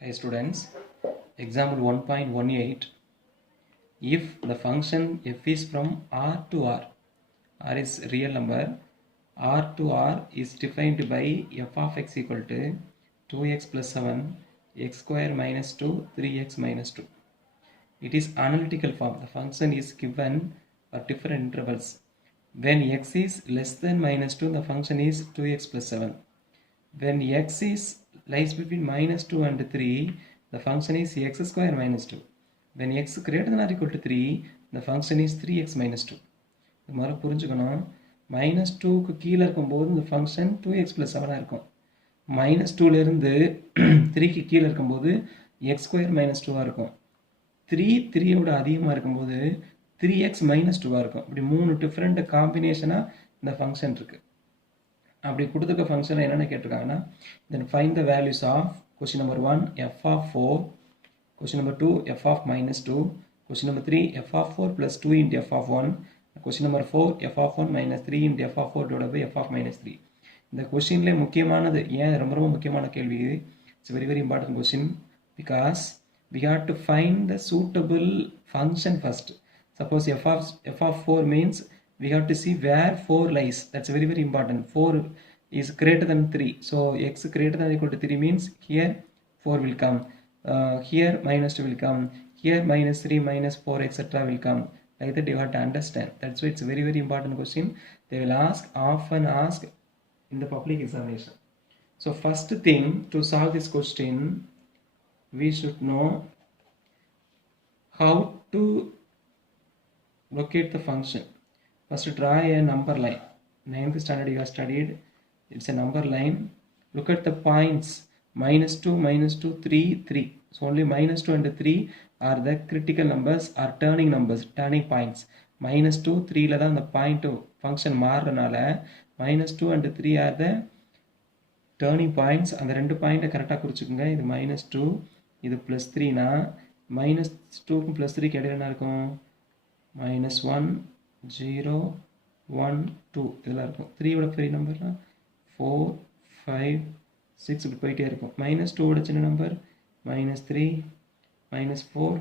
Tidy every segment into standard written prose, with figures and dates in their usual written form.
Hi students, example 1.18. If the function f is from R to R is real number, R to R is defined by f of x equal to 2x plus 7, x square minus 2, 3x minus 2. It is analytical form. The function is given for different intervals. When x is less than minus 2, the function is 2x plus 7. When x is lies between minus 2 and 3, the function is x square minus 2. When x greater than or equal to 3, the function is 3x minus 2. இது மாதிரி புரிஞ்சுக்கணும். மைனஸ் டூக்கு கீழே இருக்கும்போது இந்த function 2x plus 7 இருக்கும். மைனஸ் டூலேருந்து 3க்கு கீழே இருக்கும்போது எக்ஸ் ஸ்கொயர் மைனஸ் 2 இருக்கும். 3யோட அதிகமாக இருக்கும்போது 3x மைனஸ் 2 இருக்கும். இப்படி 3 டிஃப்ரெண்ட் காம்பினேஷனாக இந்த ஃபங்க்ஷன் இருக்குது. அப்படி கொடுத்துருக்க ஃபங்க்ஷனில் என்னென்ன கேட்டிருக்காங்கன்னா, then find the values of question number 1 F of 4, question number 2 F of minus 2, question number 3 F of 4 plus 2 into F of 1, question number 4 F of 1 minus 3 into F of 4 divide by F of minus 3. இந்த கொஸ்டின்லேயே முக்கியமானது, ஏன் ரொம்ப ரொம்ப முக்கியமான கேள்வி இது, it's very very important question, because we have to find the suitable function first. Suppose f of 4 means we have to see where 4 lies. That's very very important. 4 is greater than 3, so x greater than or equal to 3 means here 4 will come, here minus 2 will come, here minus 3 minus 4 etc will come. Like that you have to understand. That's why it's a very very important question. They will often ask in the public examination. So first thing, to solve this question we should know how to locate the function. First draw a number line. 9th standard you have studied, it's a number line. Look at the points minus 2, 3, 3. So only minus 2 and 3 are the critical numbers, are turning numbers, turning points. Minus 2, 3 la the point function மாறுறனால minus 2 and 3 are the turning points. அந்த ரெண்டு பாயிண்ட்டை கரெக்டாக குறிச்சுக்குங்க. இது minus 2, இது plus 3னா minus 2க்கும் plus 3க்கு இடையில என்ன இருக்கும், minus 1, 0, 1, 2 இதெல்லாம் இருக்கும். 3யோட பெரிய நம்பர்னா 4, 5, 6 இப்படி போயிட்டே இருக்கும். minus 2வோட சின்ன நம்பர் minus 3, minus 4,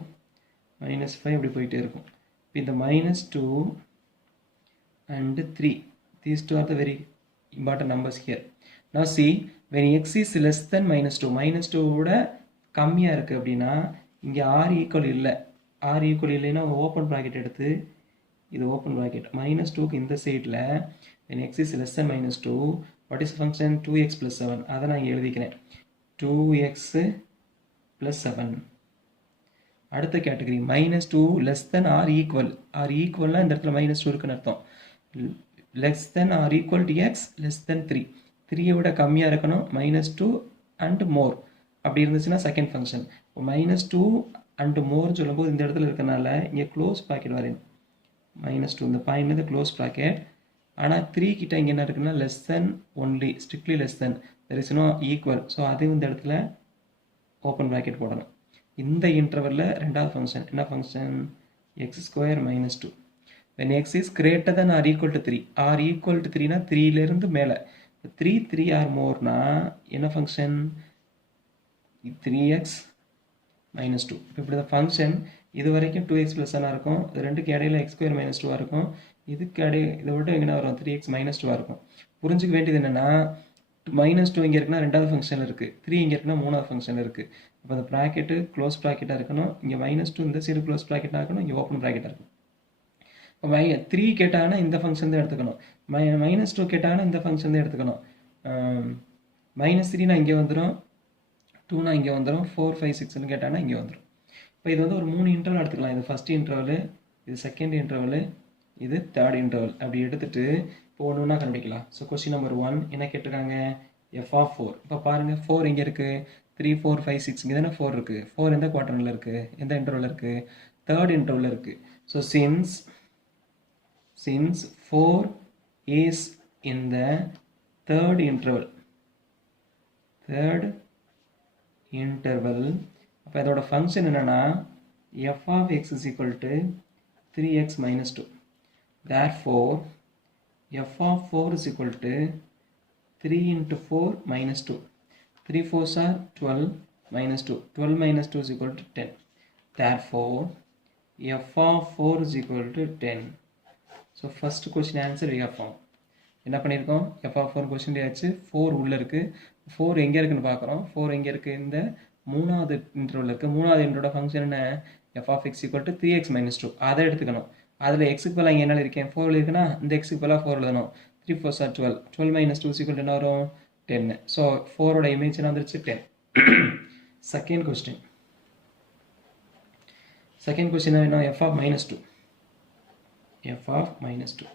minus 5 இப்படி போயிட்டே இருக்கும். இந்த minus 2 and 3, these two are the very important numbers here. Now see, when x is less than minus 2, minus 2 விட கம்மியாக இருக்குது அப்படின்னா இங்கே r ஈக்குவல் இல்லை. r ஈக்குவல் இல்லைன்னா ஓப்பன் ப்ராக்கெட் எடுத்து, இது ஓப்பன் ப்ராக்கெட், minus 2க்கு இந்த சைடில் when x is less than minus 2, what is function, 2x plus 7. அதை நான் இங்கே எழுதிக்கிறேன், 2x plus 7. அடுத்த category minus 2 less than r equal. r equalனா இந்த இடத்துல minus 2 இருக்குன்னு அர்த்தம். less than or equal to x less than 3. 3 விட கம்மியாக இருக்கணும், minus 2 and more அப்படி இருந்துச்சுன்னா second function. minus 2 and more சொல்லும்போது இந்த இடத்துல இருக்கனால இங்கே க்ளோஸ் ப்ராக்கெட் வரையும், minus 2 இந்த பாயிண்ட் க்ளோஸ் ப்ராக்கெட். ஆனால் 3 கிட்ட இங்கே என்ன இருக்குன்னா less than only, strictly less than, there is no equal. So அது இந்த இடத்துல ஓப்பன் ப்ராக்கெட் போடணும். இந்த இன்டர்வலில் ரெண்டாவது ஃபங்க்ஷன் என்ன function, X square minus 2. when x is greater than or equal to 3, r equal to 3னா 3லேருந்து மேலே, 3 or moreனா என்ன ஃபங்க்ஷன், 3x minus 2. இப்படி தான் ஃபங்க்ஷன் இது வரைக்கும் 2x plus 1 இருக்கும், இது ரெண்டுக்கு இடையில x square minus 2 இருக்கும், இதுக்கு இடையே இதை விட்டு எங்கே வரும் 3x minus 2 இருக்கும். புரிஞ்சுக்க வேண்டியது என்னென்னா, minus 2 இங்கே இருக்குன்னா ரெண்டாவது ஃபங்க்ஷன் இருக்குது, 3 இங்கே இருக்குன்னா மூணாவது ஃபங்க்ஷன் இருக்குது. அப்போ அந்த ப்ராக்கெட்டு க்ளோஸ் ப்ராக்கெட்டாக இருக்கணும், இங்கே minus 2 இந்த சைடு க்ளோஸ் ப்ராக்கெட்டாக இருக்கணும், இங்கே ஓப்பன் ப்ராக்கெட்டாக இருக்கும். இப்போ 3 கேட்டாங்கன்னா இந்த ஃபங்க்ஷன் தான் எடுத்துக்கணும், minus 2 கேட்டாங்கன்னா இந்த ஃபங்க்ஷன் தான் எடுத்துக்கணும். minus 3னா இங்கே வந்துடும், 2னா இங்கே வந்துடும், 4, 5, 6ன்னு கேட்டாங்கன்னா இங்கே வந்துடும். இப்போ இது வந்து ஒரு 3 இன்டர்வல் எடுத்துக்கலாம். இது ஃபஸ்ட் இன்டர்வலு, இது செகண்ட் இன்டர்வலு, இது தேர்ட் இன்டர்வல். அப்படி எடுத்துகிட்டு இப்போ ஒன்று ஒன்றா கண்டுபிடிக்கலாம். ஸோ கொஸ்டின் நம்பர் 1 என்ன கேட்டிருக்காங்க, எஃப் ஆஃப் 4. இப்போ பாருங்கள் 4 இங்கே இருக்குது, 3, 4, 5, 6 இங்கே தானே 4 இருக்குது. 4 எந்த குவார்டர்னில் இருக்குது, எந்த இன்டர்வலில் இருக்குது, தேர்ட் இன்டர்வலில் இருக்குது. So since 4 is in the third interval, அப்போ இதோட ஃபங்க்ஷன் என்னென்னா f of x is equal to 3x minus 2. therefore f of 4 is equal to 3 into 4 minus 2. 3 4s are 12, minus 2. 12 minus 2 is equal to 10. Therefore, f of 4 is equal to 10. So, first question answer we have found. என்ன பண்ணியிருக்கோம் f of 4 question ஆச்சு 4 உள்ள இருக்கு 4 எங்கே இருக்குன்னு பார்க்குறோம் 4 எங்கே இருக்கு இந்த மூணாவது இன்டர்வல் இருக்கு மூணாவது இன்டர்வலோட ஃபங்க்ஷன் என்ன f of x equal to 3x minus 2 அதை எடுத்துக்கணும் அதில் எக்ஸுக்கு பதிலாக இங்கே என்ன இருக்கேன் 4 இருக்குன்னா இந்த எக்ஸுக்கு பதிலாக 4 எழுதணும் 3 4 are 12 12 minus 2 is equal to என்ன வரும் 10 ஸோ 4 ஓட இமேஜ் என்ன வந்துருச்சு 10 செகண்ட் கொஸ்டின் என்ன f of minus 2 f of minus 2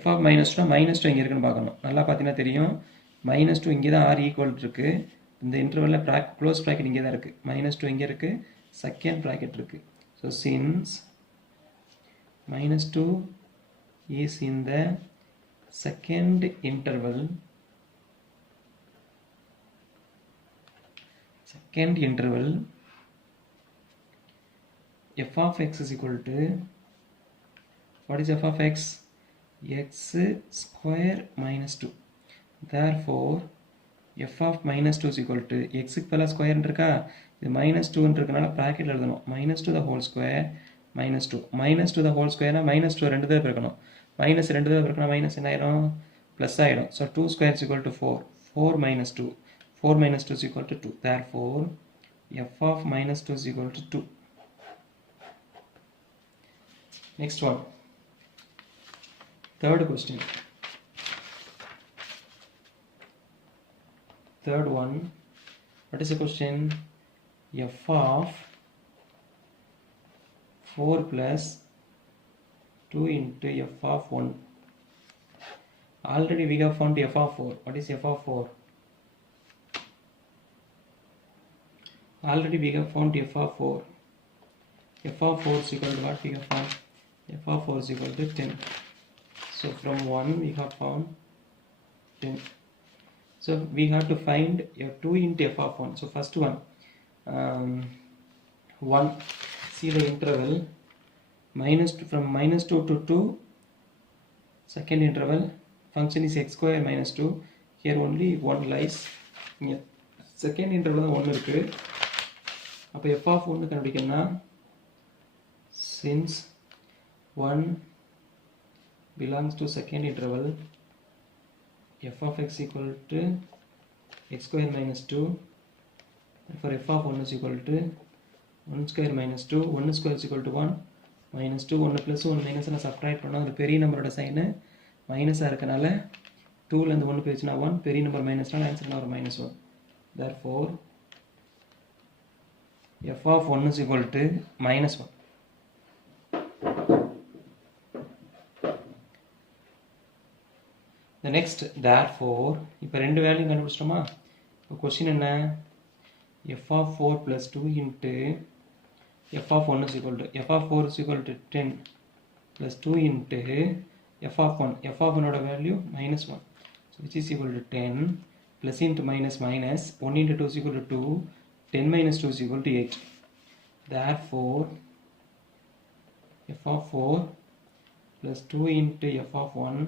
f of minus 2 minus 2 எங்கே இருக்குன்னு பார்க்கணும் நல்லா பார்த்தீங்கன்னா தெரியும் minus 2 இங்கே தான் r equal இருக்கு இந்த இன்டர்வலில் க்ளோஸ் ப்ராக்கெட் இங்கே தான் இருக்குது minus 2 இங்கே இருக்குது செகண்ட் ப்ராக்கெட் இருக்குது so since minus 2 is in the second interval f of x is equal to what is f of x x square minus 2 therefore f of minus 2 is equal to x க்கு பதிலா ஸ்கொயர் இருக்கா இது minus 2 இருக்கனால பிராக்கெட்ல எழுதணும் minus 2 the whole square minus 2 minus 2 the whole square னா minus 2 ரெண்டு தடவை பெருக்கணும் minus ரெண்டு தடவை பெருக்கணும் minus என்ன ஆயிடும் plus ஆயிடும் so 2 square is equal to 4 4 minus 2 4 minus 2 is equal to 2 therefore f of minus 2 is equal to 2 next one third question third one what is the question f of 4 plus 2 into f of 1 already we have found f of 4 what is f of 4 already we have found f of 4 f of 4 is equal to what we have found f of 4 is equal to 10 so from 1 we have found 10 so we have to find 2 into f of 1 so first one 1 see the interval minus 2 from minus 2 to 2 second interval function is x square minus 2 here only 1 lies here second interval 1 இருக்கு அப்ப f of 1 கண்டுபிடிக்கணும்னா since 1 belongs to second interval f of x equal to x square minus 2 for f of 1 is equal to 1 square minus 2 1 square is equal to 1 minus 2 1 plus 1 minus நான் subtract பண்ணா அது பெரிய நம்பரோட சைன் மைனஸா இருக்கனால 2 ல இருந்து 1 போயிடுச்சுனா 1 பெரிய நம்பர் மைனஸ்னால ஆன்சர் என்ன வரும் -1 therefore f of 1 is equal to -1 the next therefore இப்போ ரெண்டு வேல்யூ கண்டுபிடிச்சிட்டோமா இப்போ क्वेश्चन என்ன f of 4 plus 2 into f of 1 is equal to f of 4 is equal to 10 plus 2 into f of 1 f of 1 ஓட வேல்யூ -1 so which is equal to 10 plus into minus minus 1 into 2 is equal to 2 10 minus 2 is equal to 8 therefore f of 4 plus 2 into f of 1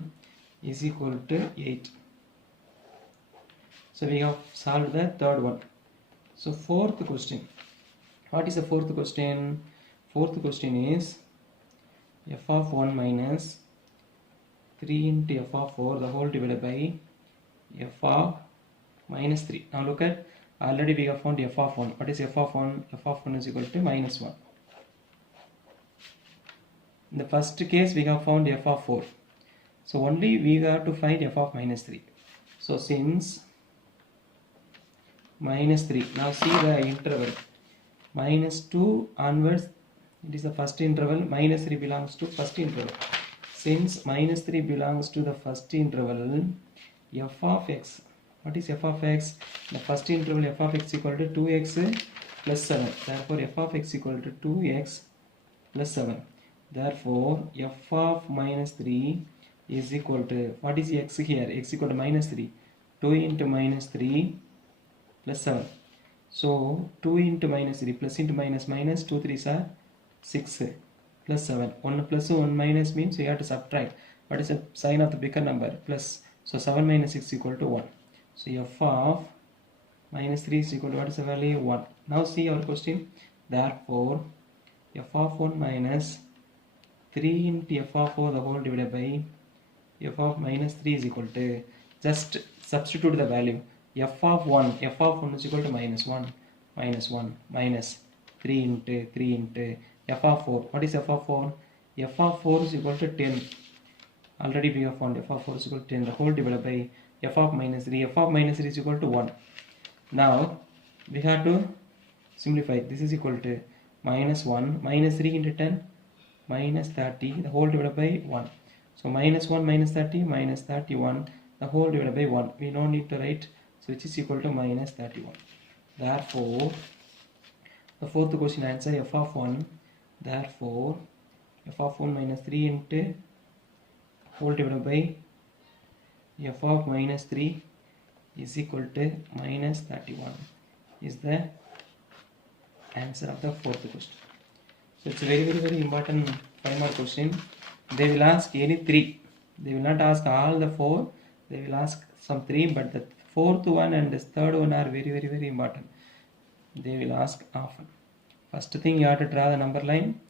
is equal to 8 so we have solved the third one so fourth question what is the fourth question fourth question is f of 1 minus 3 into f of 4 the whole divided by f of minus 3 now look at already we have found f of 1 what is f of 1 f of 1 is equal to -1 in the first case we have found f of 4 so only we have to find f of minus 3 so since minus 3 now see the interval minus 2 onwards it is the first interval minus 3 belongs to first interval since minus 3 belongs to the first interval f of x what is f of x the first interval f of x equal to 2x plus 7 therefore f of x equal to 2x plus 7 therefore f of minus 3 is equal to what is x here x equal to minus 3 2 into minus 3 plus 7 so 2 into minus 3 plus into minus minus 2 3s are 6 plus 7 1 plus 1 minus means you have to subtract what is the sign of the bigger number plus so 7 minus 6 equal to 1 so f of minus 3 is equal to what is the value? 1. Now see our question. Therefore, f of 1 minus 3 into f of 4 the whole divided by f of minus 3 is equal to, just substitute the value. F of 1 is equal to minus 1 minus 3 into f of 4. What is f of 4? F of 4 is equal to 10. Already we have found f of 4 is equal to 10 the whole divided by f of minus 3. F of minus 3 is equal to 1. Now we have to simplify. This is equal to minus 1 minus 3 into 10 minus 30 the whole divided by 1. So minus 1 minus 30 minus 31 the whole divided by 1. We don't need to write, so which is equal to minus 31. Therefore, the fourth question answer f of 1. Therefore, f of 1 minus 3 into whole divided by f of minus 3 is equal to minus 31 is the answer of the fourth question. So it's a very important 5-mark question. They will ask any 3. They will not ask all the 4. They will ask some 3, but the fourth one and the third one are very important. They will ask often. First thing, you have to draw the number line.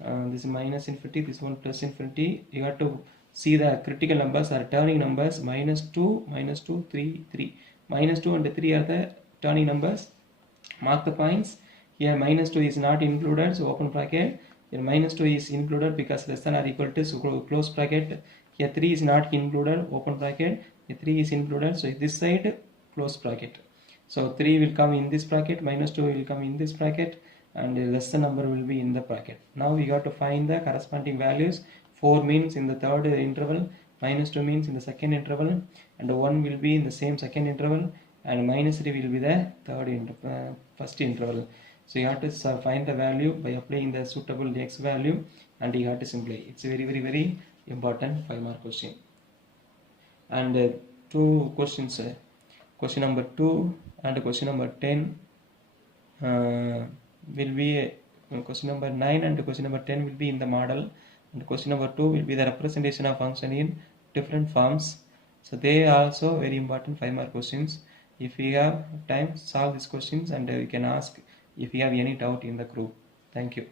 This is minus infinity, this one plus infinity. You have to see the critical numbers are turning numbers. Minus 2, 3, 3. Minus 2 and 3 are the turning numbers. Mark the points. Here minus 2 is not included, so open bracket. Here minus 2 is included because less than or equal to, so close bracket. Here 3 is not included, open bracket. Here 3 is included, so this side close bracket. So 3 will come in this bracket, minus 2 will come in this bracket, and the lesser number will be in the bracket. Now we got to find the corresponding values. 4 means in the third interval, minus 2 means in the second interval, and 1 will be in the same second interval, and minus 3 will be the first interval. So you have to find the value by applying the suitable x value, and you have to simplify. It's a very important 5-mark question. And 2 questions, question number 2 and question number 10 will be question number 9 and question number 10 will be in the model, and question number 2 will be the representation of function in different forms. So they are also very important 5-mark questions. If we have time, solve these questions, and we can ask if you have any doubt in the group. Thank you.